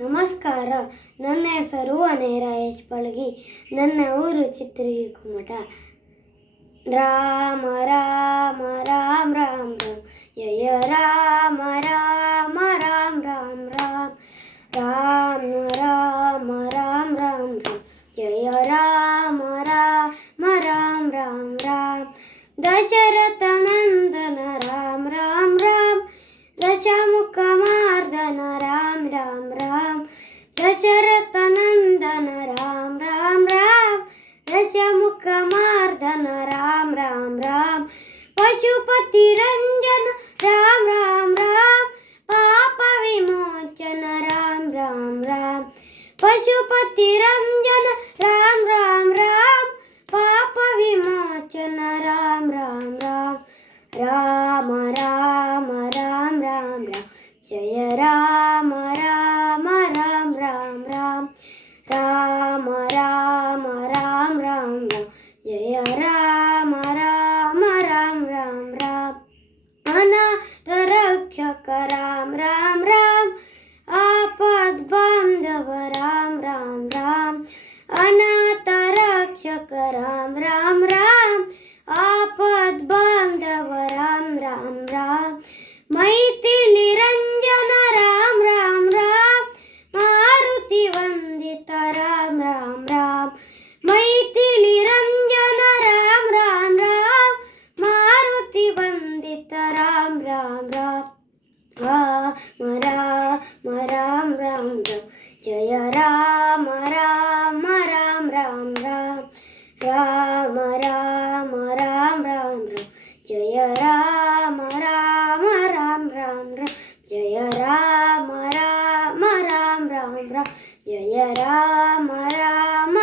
ನಮಸ್ಕಾರ. ನನ್ನ ಹೆಸರು ಅನೇರ ಎಚ್ ಪಳಗಿ. ನನ್ನ ಊರು ಚಿತ್ರಗುಮಠ. ರಾಮ ರಾಮ ರಾಮ ರಾಮ ರಾಮ ಜಯ ರಾಮ ರಾಮ ರಾಮ ರಾಮ ರಾಮ ರಾಮ ರಾಮ ರಾಮ ರಾಮ ರಾಮ ಜಯ ರಾಮ ರಾಮ ರಾಮ ರಾಮ ರಾಮ ದಶರಥ ನಂದನ ರಾಮ ರಾಮ ರಾಮ ದಶಮುಖ ಮಾರ್ದನ ರಾಮ ರಾಮ ರಾಮ ದಶರಥ ನಂದನ ರಾಮ ರಾಮ ರಾಮ ದಶಮುಖ ಮಾರ್ದನ ರಾಮ ರಾಮ ರಾಮ ಪಶುಪತಿ ರಂಜನ ರಾಮ ರಾಮ ರಾಮ ಪಾಪ ವಿಮೋಚನ ರಾಮ ರಾಮ ರಾಮ ಪಶುಪತಿ ರಂಜನ ರಾಮ ರಾಮ ರಾಮ ಪಾಪ ವಿಮೋಚನ ರಾಮ ರಾಮ ರಾಮ ರಾಮ ರಾಮ ರಾಮ ರಾಮ ಜಯ ರಾಮ ರಾಮ ರಾಮ ರಾಮ ರಾಮ ರಾಮ ರಾಮ ರಾಮ ರಾಮ ಜಯ ರಾಮ ರಾಮ ರಾಮ ರಾಮ ರಾಮ ಅನಾಥ ರಕ್ಷಕ ರಾಮ ರಾಮ ರಾಮ ಆಪದ್ ಬಾಂಧವ ರಾಮ ರಾಮ ರಾಮ ಅನಾಥ ರಕ್ಷಕ ರಾಮ ರಾಮ ರಾಮ ಆಪದ್ ಬಾಂಧವ ರಾಮ ರಾಮ ರಾಮ ಮೈಥಿಲಿ ರಂಜನ ರಾಮ ರಾಮ ರಾಮ ಮಾರುತಿ ವಂದಿತ ರಾಮ ರಾಮ ರಾಮ ಮೈಥಿಲಿ ರಂಜನ ರಾಮ ರಾಮ ರಾಮ ಮಾರುತಿ ವಂದಿತ ರಾಮ ರಾಮ ರಾಮ ರಾಮ ರಾಮ ರಾಮ ರಾಮ ಜಯ ರಾಮ ರಾಮ ರಾಮ ರಾಮ ರಾಮ ರಾಮ ರಾಮ ರಾಮ ರಾಮ ಜಯ ರಾಮ ರಾಮ ರಾಮ ರಾಮ ರಾಮ ಜಯ ರಾಮ ರಾಮ ರಾಮ ರಾಮ ರಾಮ ಜಯ ರಾಮ ರಾಮ